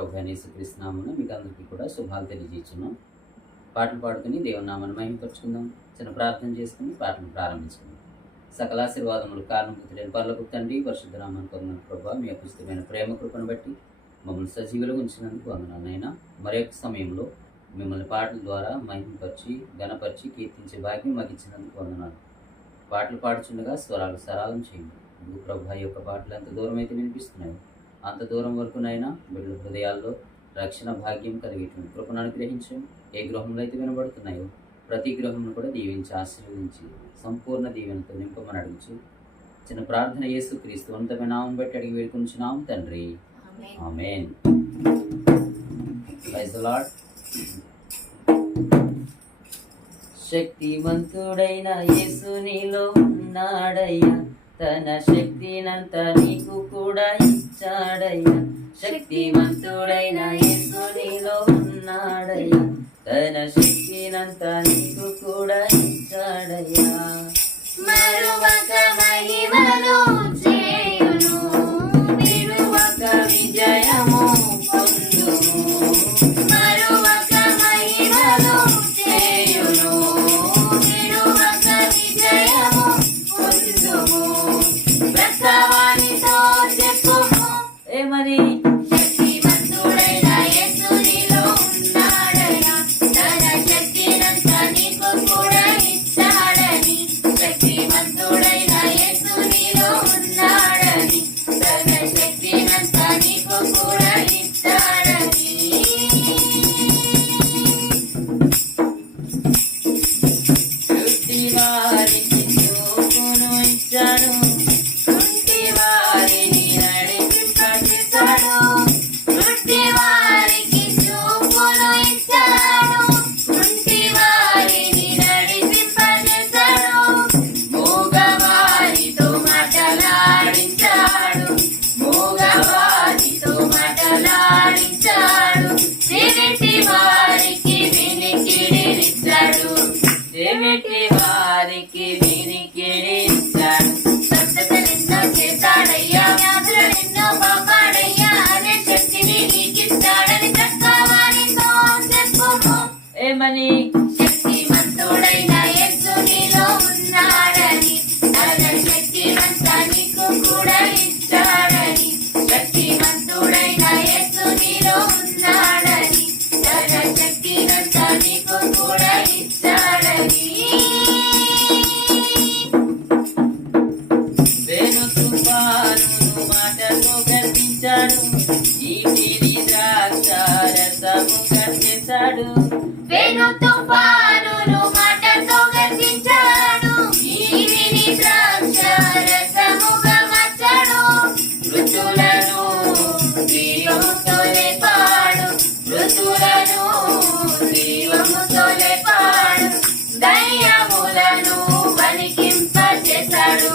ప్రభు అయిన యేసుక్రీస్తు నామమున మీకు అందరికీ కూడా శుభాలు తెలియజేస్తున్నాం. పాటలు పాడుకుని దేవుని నామాన్ని మహిమపరుచుకుందాం. చిన్న ప్రార్థన చేసుకుని పాటలు ప్రారంభించుకుందాం. సకల ఆశీర్వాదములు కారణభూతుడైన పరలోకపు తండ్రి, పరిశుద్ధ నామానికి వందనాలు ప్రభువా. మీ యొక్క ఉచితమైన ప్రేమ కృపను బట్టి మమ్మల్ని సజీవులుగా ఉంచినందుకు వందనాలైనా. మరి యొక్క సమయంలో మిమ్మల్ని పాటల ద్వారా మహిమపరిచి ఘనపరిచి కీర్తించే భాగ్యం మాకు ఇచ్చినందుకు వందనాలు. పాటలు పాడుచుండగా స్వరాలు సరళం చేయండి. ఇందుకు ప్రభు యొక్క పాటలు ఎంత దూరం అయితే వినిపిస్తున్నాయి అంత దూరం వరకునైనా బిడ్డల హృదయాల్లో రక్షణ భాగ్యం కలిగేటువంటి కృపను అనుగ్రహించండి. ఏ గృహంలో అయితే వినబడుతున్నాయో ప్రతి గృహంను కూడా దీవించి ఆశీర్వదించి సంపూర్ణ దీవెనతో నింపమని అడుగుచు చిన్న ప్రార్థన యేసుక్రీస్తు ఉన్నతమైన నామం బట్టి అడిగి వేడుకొంచున్నాం తండ్రి, ఆమేన్. Praise the lord. శక్తివంతుడైన యేసు నీలో ఉన్నాడయ్యా, తన శక్తినంతా నీకు కూడా ఇచ్చాడయ్యా. శక్తివంతుడైన యేసు నీలో ఉన్నాడయ్యా, తన శక్తినంతా నీకు కూడా ఇచ్చాడయ్యా. మరువక మహిమలు చేయును, విడువక విజయము పొందుము. మరువక మహిమలు చేయును, విడువక విజయము పొందుము. ప్రసవానితో చెప్పుము ఏమని? శక్తివంతుడైన యేసు నీలో ఉన్నాడయ్యా, తన శక్తినంతా నీకు కూడా ఇచ్చాడని. శక్తివంతుడైన యేసు నీలో ఉన్నాడని, తన శక్తినంతా నీకు కూడా ఇచ్చాడని. చుట్టి వారికి చూపును ఇచ్చాడు, కుంటి వారిని నడిపింపచేశాడు, కుంటి వారికి చూపులు ఇచ్చాడు, కుంటి వారిని నడిపింపచేశాడు. మూగవారితో మాటలాడించాడు, మూగవారితో మాటలాడించాడు. చెవిటి వారికి వినికిడినిచ్చాడు, చెవిటి వారికి వినికిడిచ్చాడు. స్వస్థతలెన్నో చేశాడయ్యా, వ్యాధులెన్నో పాపాడయ్యా. అదే శక్తిని నీకిస్తాడని ప్రక్కవానితో చెప్పుము. ఏమని? శక్తిమంతుడైన యేసు నీలో ఉన్నాడని, తన శక్తినంతా నీకు కూడా ఇచ్చాడని. శక్తిమంతుడైన యేసు నీలో ఉన్నాడని, తన శక్తినంతా నీకు కూడా ఇచ్చాడని. వేణు తుఫాను మాటతో గర్జించాడు, ఈటిని ద్రాక్ష రసము గర్జించాడు. వెను తుఫానును మాటతో గర్జించాడు, ఈవిని ద్రాక్ష రసముగా మార్చాడు. ఋతులను జీవముతో లేపాడు, ఋతులను జీవముతో లేపాడు. దయ్యములను వణికింపచేశాడు,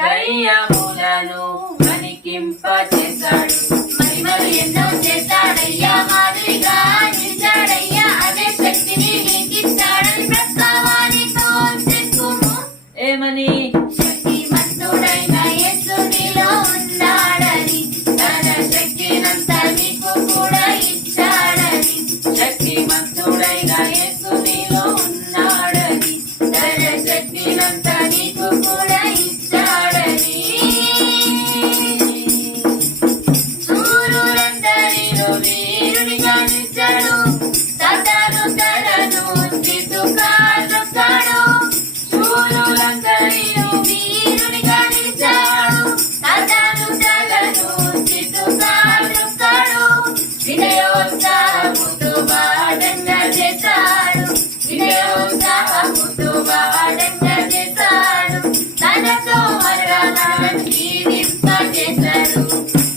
దయ్యములను వణికింపచేశాడు. మహిమలు ఎన్నో చేశాడయ్యా, మాదిరిగా నిలిచాడయ్యా. అదే శక్తిని నీకిచ్చాడని ప్రస్తావానితో చెప్పుము. ఏమని? శక్తిమంతుడైన యేసు నీలో ఉన్నాడని, తన శక్తినంతా నీకు కూడా ఇచ్చాడని. శక్తిమంతుడైన యేసు నీలో ఉన్నాడని, తన శక్తినంతా నీకు కూడా ఇచ్చాడని. సూర్యులందరిలో వీరునిగా నిలిచాడు, సాతాను తలను చితుకాలుస్తాడు. సూర్యులందరిలో వీరునిగా నిలిచాడు, సాతాను తలను చితుకాలుస్తాడు. విజయోత్సాహముతో వాడంగా చేశాడు, విజయోత్సాహముతో వాడంగా చేశాడు. తనతో మరలా మనలను జీవింపచేశాడు,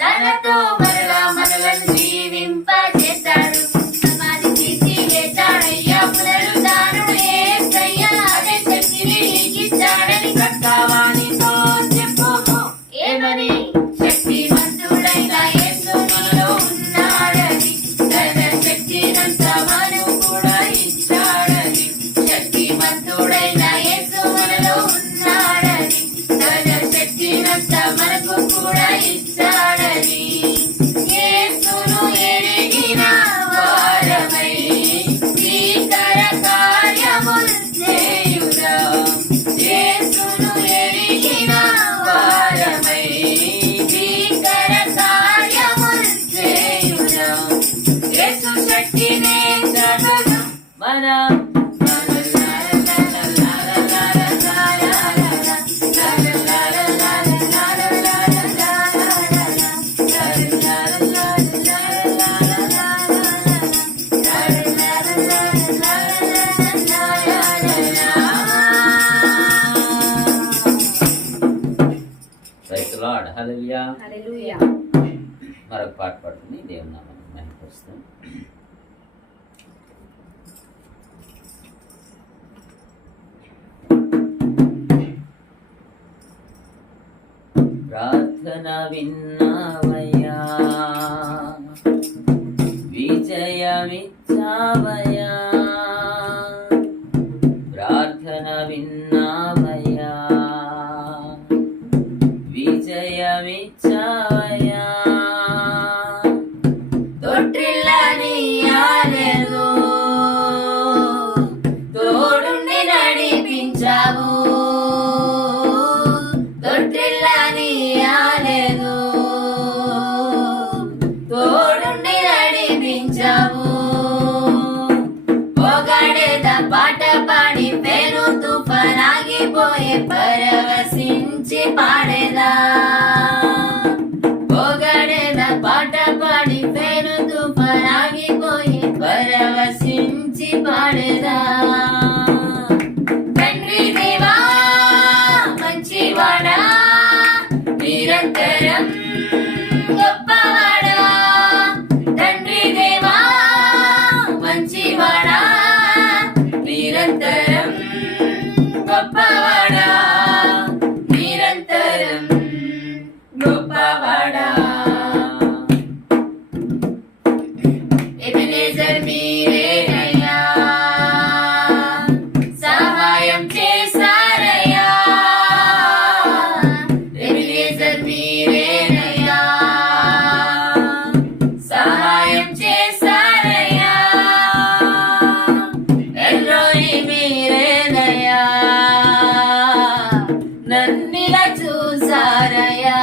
తనతో మరలా మనలను జీవింపచేశాడు. సమాధి తీసి లేచాడయ్యా, పునరుద్ధానుడు యేసయ్యా. అదే శక్తిని నీకిచ్చాడని ప్రస్తావానితో చెప్పుము. ఏమని? శక్తిమంతుడైన యేసు నీలో ఉన్నాడని, తన శక్తినంతా మనకు కూడా ఇచ్చాడని. శక్తిమంతుడైన యేసు బట్టి నే చాటుగా మన ప్రైజ్ లార్డ్. హల్లెలూయా. హల్లెలూయా. మరొక పాట పాడుకుని దేవుని నామాన్ని మహిమపరుస్తాం. ప్రార్థన విన్నావయ్యా, విజయమిచ్చావయ్యా. ప్రార్థన విన్నావయ్యా, విజయమిచ్చావయ్యా. తొట్టిల్లనియాలేదు, తోడుండి నడిపించావు. తొట్టిల్లనియాలేదు, తోడుండి నడిపించావు. పొగడేద పాట పాడి పేరు తుఫానాగిపోయే పరవశించి పాడేదా. పొగడేద పాట పాడి పేరు తుఫానాగిపోయే పరవశించి పాడేదా. తండ్రి దేవా మంచివాడా, నిరంతరం గొప్పవాడా. తండ్రి దేవా మంచివాడా, నిరంతరం గొప్పవాడా. నిరంతరం గొప్పవాడా. ఎబెనేజర్ మీరేనయ్యా, సహాయం చేశారయ్యా. ఎబెనేజర్ మీరేనయ్యా, సహాయం చేశారయ్యా. ఎల్రోయి మీరేనయ్యా, నన్నిలా చూసారయ్యా.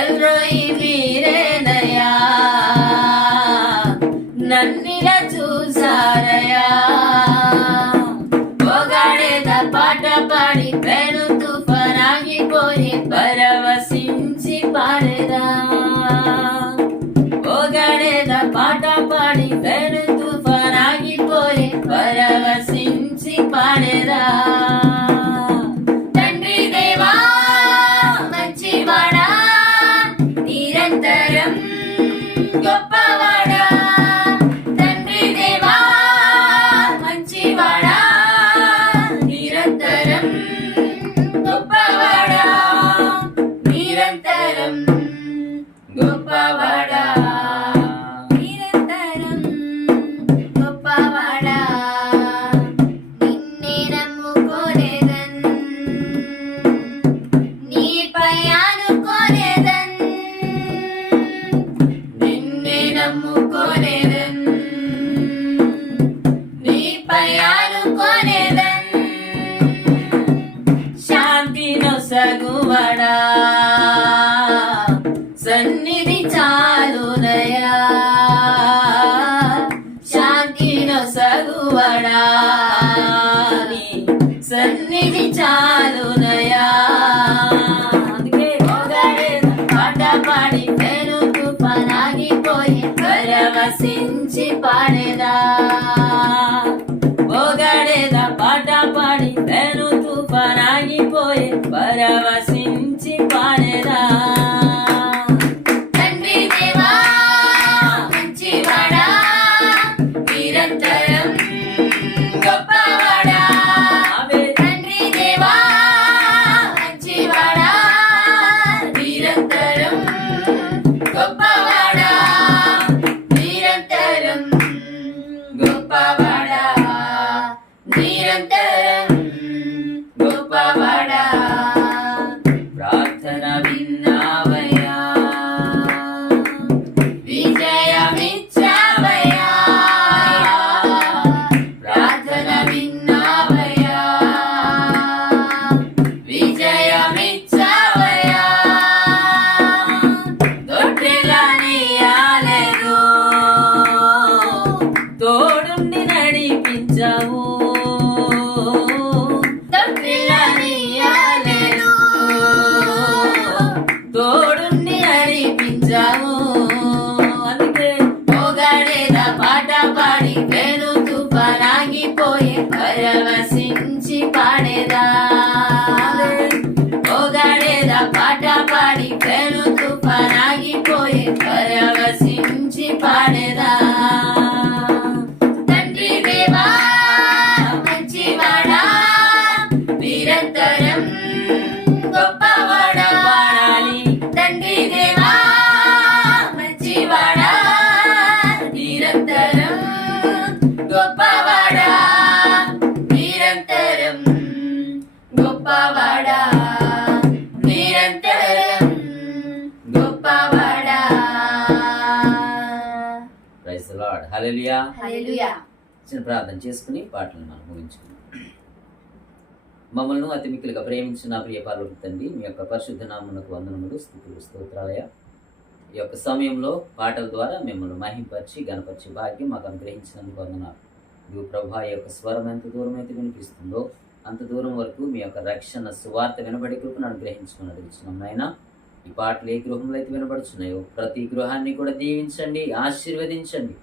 ఎల్రోయి మీరేనయ్యా, నన్నిలా చూసారయ్యా. పొగడేద పాట పాడి పెను తుఫానాగిపోయి పరవశించి పాడేదా. పొగడేద పాట పాడి పెను తుఫానాగిపోయి పరవశించి పాడేదా. తండ్రి దేవా మంచివాడా, నిరంతరం గొప్పవాడా. తండ్రి దేవా మంచివాడా, నిరంతరం గొప్పవాడా. నిరంతరం గొప్పవాడా. నిరంతరం గొప్పవాడా. నిన్నే నమ్ముకోలేదన్, నీపై ఆనుకోలేదన్. నిన్నే నమ్ముకోలేదన్, నీపై ఆనుకోలేదన్. శాంతి నొసగువడా, సన్నిధి చాలునయా. శాంతి నొసగువడా, నీ సన్నిధి చాలునయా. అందుకే పొగడేద పాట పాడి పెను తుఫానాగిపోయి పరవశించి పాడేదా. పొగడేద పాట పాడి పెను తుఫానాగిపోయి పరవశించి పాడేదా. తండ్రి దేవా మంచివాడా, నిరంతరం గొప్పవాడా. తండ్రి దేవా మంచివాడా, నిరంతరం గొప్పవాడా. నిరంతరం గొప్పవాడా. నిరంతరం గొప్పవాడా. పరవశించి పాడేదా ఓగాడేదా పాట పాడి పెను తుఫానాగిపోయే పరవశించి పాడేదా తండ్రి దేవా మంచివాడా నిరంతరం గొప్పవాడా వాడాలి తండ్రి దేవా మంచివాడా నిరంతరం గొప్పవాడా నిరంతరం గొప్పవాడా నిరంతరం గొప్పవాడా. Praise the lord. Hallelujah. Hallelujah. చిన్న ప్రార్థన చేసుకుని పాటలను మనం ముగించుకుందాం. మమ్మల్ని అతి మిక్కిలిగా ప్రేమించిన ప్రియ పరలోక తండ్రి, మీ యొక్క పరిశుద్ధ నామమునకు వందనములు, స్తుతులు, స్తోత్రాలయ. ఈ యొక్క సమయంలో పాటల ద్వారా మిమ్మల్ని మహింపరిచి గణపరిచి భాగ్యం మాకు అనుగ్రహించినందుకు వందనాలు. ఇదిగో ప్రభా, ఈ యొక్క స్వరం ఎంత దూరం అయితే వినిపిస్తుందో అంత దూరం వరకు మీ యొక్క రక్షణ సువార్త వినబడి కృపను అనుగ్రహించుకుని అడుగుతున్నాం నాయన. ఈ పాటలు ఏ గృహంలో అయితే వినబడుతున్నాయో ప్రతి గృహాన్ని కూడా దీవించండి, ఆశీర్వదించండి.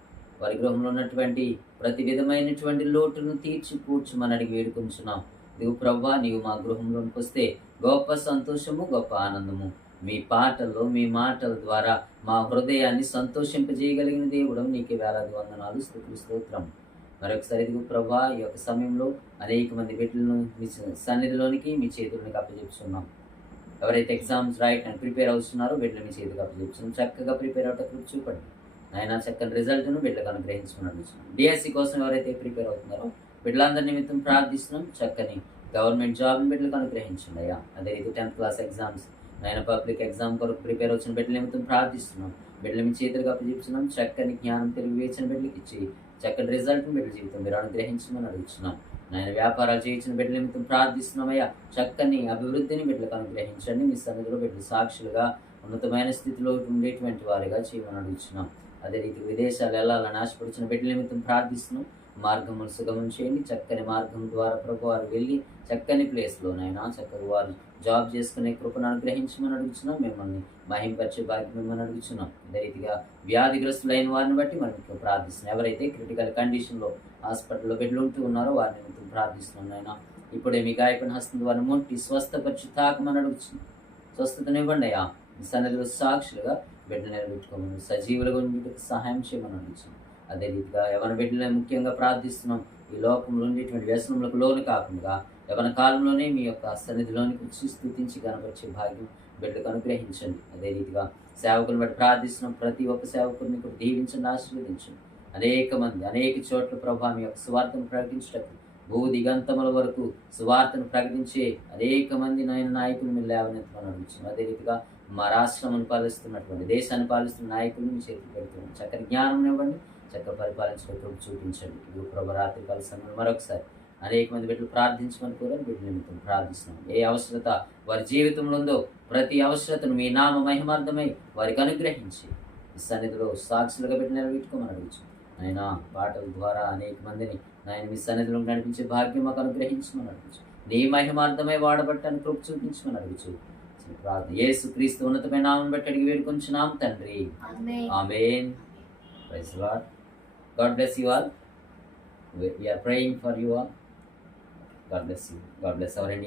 వారి గృహంలో ఉన్నటువంటి ప్రతి విధమైనటువంటి లోటును తీర్చి కూర్చుమని అడిగి వేడుకుంటున్నాం. ఇదిగో ప్రభా, నీవు మా గృహంలోనికి వస్తే గొప్ప సంతోషము, గొప్ప ఆనందము. మీ పాటల్లో, మీ మాటల ద్వారా మా హృదయాన్ని సంతోషింపజేయగలిగిన దేవుడు నీకే వేలాది వందనాలు, స్తుతులు, స్తోత్రం. మరొకసారి ఇదిగో ప్రభా, ఈ యొక్క సమయంలో అనేక మంది బిడ్డలను మీ సన్నిధిలోనికి మీ చేతులకు అప్పచెప్తున్నాం. ఎవరైతే ఎగ్జామ్స్ రాయడానికి ప్రిపేర్ అవుతున్నారో బిడ్డలు మీ చేతికి అప్పచెప్తున్నాం. చక్కగా ప్రిపేర్ అవటం చూపండి ఆయన. చక్కని రిజల్ట్ను బిడ్డలకు అనుగ్రహించుకుని డిఎస్సి కోసం ఎవరైతే ప్రిపేర్ అవుతున్నారో బిడ్డలందరి నిమిత్తం ప్రార్థిస్తున్నాం. చక్కని గవర్నమెంట్ జాబ్ని బిడ్డలకు అనుగ్రహించండి అయ్యా. అదే రీతి 10th క్లాస్ ఎగ్జామ్స్, ఆయన పబ్లిక్ ఎగ్జామ్ కొరకు ప్రిపేర్ వచ్చిన బిడ్డల నిమిత్తం ప్రార్థిస్తున్నాం. బిడ్డలు మీ చేతులకు అప్పచెప్తున్నాం. చక్కని జ్ఞానం, తెలివి వేచిన బిడ్డలకి ఇచ్చి చక్కని రిజల్ట్ని బిడ్డల జీవితం మీరు అనుగ్రహించమని అడుగుతున్నాం. ఆయన వ్యాపారాలు చేయించిన బిడ్డల నిమిత్తం ప్రార్థిస్తున్నామయ్యా. చక్కని అభివృద్ధిని బిడ్డలకు అనుగ్రహించండి. మీ సన్నిధిలో బిడ్డలు సాక్షులుగా ఉన్నతమైన స్థితిలో ఉండేటువంటి వారిగా చేయమని అడుగుతున్నాం. అదే రీతి విదేశాలు వెళ్ళాలని ఆశపడుతున్న బిడ్డల నిమిత్తం ప్రార్థిస్తున్నాం. మార్గములు సుగమం చేయండి. చక్కని మార్గం ద్వారా ప్రభు వారు వెళ్ళి చక్కని ప్లేస్లోనైనా చక్కగా వారు జాబ్ చేసుకునే కృపను అనుగ్రహించమని అడుగుతున్నాం. మిమ్మల్ని మహింపరిచే భాగ్యం మిమ్మల్ని అడుగుతున్నాం. అదే రీతిగా వ్యాధిగ్రస్తులైన వారిని బట్టి మనం ప్రార్థిస్తున్నాం. ఎవరైతే క్రిటికల్ కండిషన్లో హాస్పిటల్లో బిడ్డలు ఉంటూ ఉన్నారో వారి నిమిత్తం ప్రార్థిస్తున్నాం. అయినా ఇప్పుడే మీ గాయపడిన హస్తం వారిని ముట్టి స్వస్థపరిచి తాకమని అడుగుతున్నాం. స్వస్థతనివ్వండి అయ్యా. మీ సన్నిధిలో సాక్షులుగా బిడ్డలు నిలబెట్టుకోమని, సజీవులుగా ఉండేందుకు సహాయం చేయమని అడుగుతున్నాం. అదే రీతిగా యవన బిడ్డలను ముఖ్యంగా ప్రార్థిస్తున్నాం. ఈ లోకంలో ఉండేటువంటి వ్యసనములకు లోను కాకుండా యవన కాలంలోనే మీ యొక్క సన్నిధిలోనికి వచ్చి స్తుతించి కనపరిచే భాగ్యం బిడ్డలకు అనుగ్రహించండి. అదే రీతిగా సేవకులను బట్టి ప్రార్థిస్తున్నాం. ప్రతి ఒక్క సేవకుని కూడా దీవించండి, ఆశీర్వదించండి. అనేక మంది అనేక చోట్ల ప్రభా మీ యొక్క సువార్తను ప్రకటించటకు భూ దిగంతముల వరకు సువార్తను ప్రకటించే అనేక మంది నాయకులు మీరు లేవనెత్తమని అడుగుతున్నాం. అదే రీతిగా మా రాష్ట్రమును పాలిస్తున్నటువంటి, దేశాన్ని పాలిస్తున్న నాయకులను మీ చేతికి పెడుతున్నాం. చక్కని జ్ఞానం ఇవ్వండి, చక్కగా పరిపాలించడం చూపించండి. ఇది ప్రభు రాత్రి కాల సమయంలో మరొకసారి అనేక మంది బిడ్డలు ప్రార్థించమని కూడా బిడ్డల నిమిత్తం ప్రార్థిస్తున్నాం. ఏ అవసరత వారి జీవితంలో ఉందో ప్రతి అవసరతను మీ నామ మహిమార్థమై వారికి అనుగ్రహించి ఈ సన్నిధిలో సాక్షులుగా బిడ్డ నిలబెట్టుకోమని అడుగుతున్నాం. ఆయన పాటల ద్వారా అనేక మందిని ఆయన మీ సన్నిధిలో నడిపించే భాగ్యం మాకు అనుగ్రహించమని అడుగుచు. నీ మహిమార్థమై వాడబట్టాన్ని కృప చూపించమని అడుగుచు. ప్రార్థన యేసు క్రీస్తు ఉన్నతమైన నామమును బట్టి అడిగి వేడుకొంచున్నాం తండ్రి. ఆమేన్. Praise the Lord. God bless you all. We are praying for you all. God bless you. God bless our India.